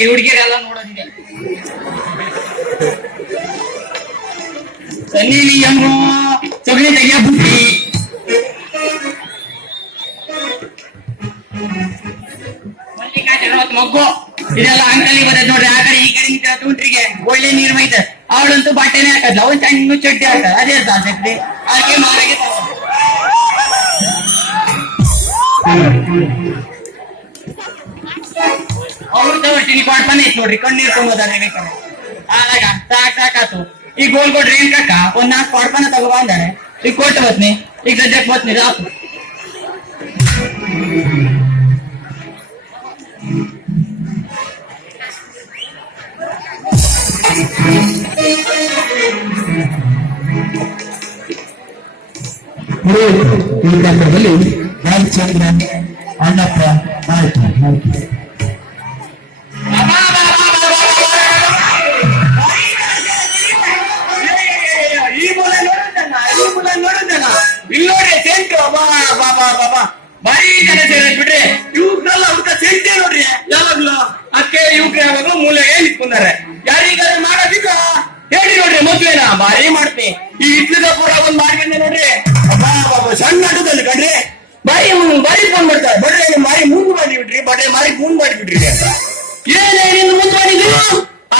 ಈ ಹುಡುಗಿರೆಲ್ಲ ನೋಡೋದಿದೆ. ಸನ್ನಿ ಲಿಯಮ್ಮ ಸೊಗಣಿ ತೆಗಿಯ ಬುಟ್ಟಿ ಮಗ್ಗು ಇದೆಲ್ಲ ಅಂಕಲಿ ಬರ್ತದೆ ನೋಡ್ರಿ. ಆ ಕಡೆ ಈ ಕಡೆ ತುಂಟ್ರಿಗೆ ಒಳ್ಳೆ ನೀರ್ ಮೈತ ಅವಳಂತೂ ಬಟ್ಟೆನೆ ಹಾಕದ್ಲ, ಒಂದ್ ಸಣ್ಣ ಚಡ್ಡಿ ಹಾಕ ಅದೇ ಸಾಧ್ಯ ಅದಕ್ಕೆ ಮಾರಾಗೆ ಅವ್ರದ್ದು ಒಟ್ಟಿಗೆ ಕೊಡ್ತಾನೆ ಐತ್ ನೋಡ್ರಿ. ಕಣ್ಣೀರ್ ತುಂಬೋದಾದ್ರೆ ಬೇಕಾದ್ರೆ ಆಗ ಸಾಕಾತು. ಈಗ ಗೋಲ್ ಕೊಟ್ರಿ ಏನ್ ಕಕ್ಕ ಒಂದ್ 4 ಕೊಡ್ಪಾನ ತಗೋ ಅಂದಾರೆ. ಈಗ ಕೊಟ್ಟು ಬತ್ನಿ, ಈಗ ಸದ್ಯಕ್ಕೆ ಬತ್ನಿ ಸಾಕು. ಈ ತಂಡದಲ್ಲಿ ರಾಮಚಂದ್ರ ಅಣ್ಣಪ್ಪ ಆಯ್ತು. ಇಲ್ಲೋಡ್ರಿ ಸೆಂಟು ಬರೀ ಜನ ಸೇರಿ ಬಿಡ್ರಿ. ಇವ್ರನ್ನೆಲ್ಲ ಹುಡ್ಕ ಸೆಂಟೇ ನೋಡ್ರಿ ಯಾವಾಗ್ಲೂ. ಅದಕ್ಕೆ ಇವ್ರ ಯಾವಾಗ್ಲೂ ಮೂಲೆಗೆ ನಿಂತ್ಕೊಂಡಾರೆ. ಯಾರಿಗಾರ ಮಾಡೋದಿಕ್ಕ ಹೇಳಿ ನೋಡ್ರಿ, ಮದ್ವೆನ ಬಾರಿ ಮಾಡ್ತೀನಿ. ಈ ಇಟ್ಲದ ಪೂರ ಒಂದ್ ಮಾಡ್ಕೊಂಡೆ ನೋಡ್ರಿ. ಸಣ್ಣ ಆಟದಲ್ಲಿ ಕಣ್ರಿ ಬಾರಿ ಫೋನ್ ಮಾಡ್ತಾರೆ. ಬಡ್ರೆ ಮಾರಿ ಮುಂದ್ ಮಾಡಿಬಿಟ್ರಿ, ಬಡ್ರೆ ಮಾರಿ ಮುಂದ್ ಮಾಡಿಬಿಟ್ರಿ. ಏನೇನಿಂದ ಮುಂದ್ ಮಾಡಿದ್ರು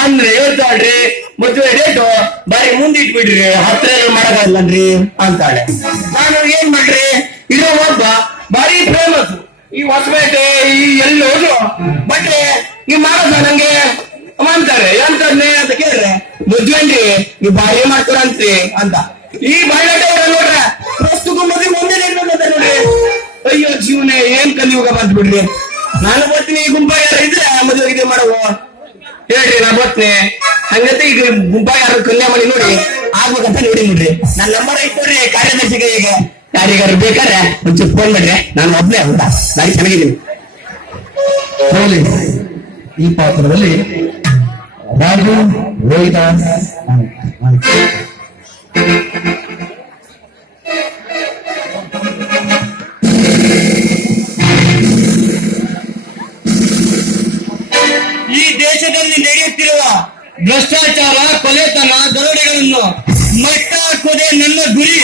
ಅಂದ್ರೆ ಹೇಳ್ತಾಳ್ರಿ, ಮದ್ವೆ ಡೇಟು ಬಾರಿ ಮುಂದಿಟ್ಬಿಡ್ರಿ, ಹತ್ರ ಮಾಡಕ್ಕಾಗಲ್ಲನ್ರಿ ಅಂತಾಳೆ. ನಾನು ಏನ್ ಮಾಡ್ರಿ, ಇರೋ ಒಬ್ಬ ಬಾರಿ ಫೇಮಸ್ ಈ ಹೊಸಪೇಟೆ ಈ ಎಲ್ಲೋದು ಬಟ್ ಈ ಮಾಡೋದ ನಂಗೆ ಅಂತಾರೆ. ಎಂತದ್ನೆ ಅಂತ ಕೇಳ್ರೆ, ಮದ್ವೆನ್ರಿ ನೀವು ಬಾರಿ ಮಾಡ್ತೀರಂತ್ರಿ ಅಂತ. ಈ ಬಾಯಿಲಾಟ ನೋಡ್ರ ಪ್ರಸ್ತುತ ಮದ್ವೆ ಮುಂದೆ ನಿಲ್ಬೇಕಂತ ನೋಡ್ರಿ. ಅಯ್ಯೋ ಜೀವನ ಏನ್ ಕಲಿಯುಗ ಬಂದ್ ಬಿಡ್ರಿ. ನಾನು ಬರ್ತೀನಿ, ಈ ಗುಂಪ ಯಾರು ಇದ್ರೆ ಮದುವೆ ಇದೆ ಮಾಡವು ಹೇಳ್ರಿ, ನಾ ಬರ್ತೀನಿ. ಹಂಗಂತ ಈಗ ಗುಂಪ ಯಾರು ಕನ್ಯಾ ಮಾಡಿ ನೋಡಿ ಆಗ್ಬೇಕಂತ ನೋಡಿ ನೋಡ್ರಿ. ನನ್ನ ನಂಬರ್ ಐತ್ ನೋಡ್ರಿ ಕಾರ್ಯದರ್ಶಿಗೆ. ಈಗ ಯಾರಿಗಾರು ಬೇಕಾದ್ರೆ ಒಂಚೂರು ಫೋನ್ ಮಾಡ್ರಿ, ನಾನು ಒಬ್ನೇ ಹೌದಾ ನಾನು ಚೆನ್ನಾಗಿದ್ದೀನಿ. ಈ ಪಾತ್ರದಲ್ಲಿ ರಾಜು ರೋಹಿದಾಸ್ ಈ ದೇಶದಲ್ಲಿ ನಡೆಯುತ್ತಿರುವ ಭ್ರಷ್ಟಾಚಾರ, ಕೊಲೆತನ, ದರೋಡೆಗಳನ್ನು ಮಟ್ಟ ಹಾಕುವುದೇ ನನ್ನ ಗುರಿ.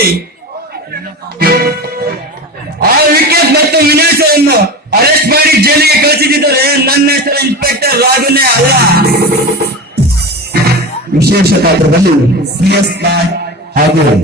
ಆ ವಿಕೆಟ್ ಮತ್ತು ವಿನಾಶವನ್ನು ಅರೆಸ್ಟ್ ಮಾಡಿ ಜೈಲಿಗೆ ಕಳಿಸಿದ್ದರೆ ನನ್ನ ಹೆಸರು ಇನ್ಸ್ಪೆಕ್ಟರ್ ರಾಘುನೇ ಅಲ್ಲ. ವಿಶೇಷ ಪಾತ್ರದಲ್ಲಿ CS ನಾಯಕ್ ಹಾಗೂ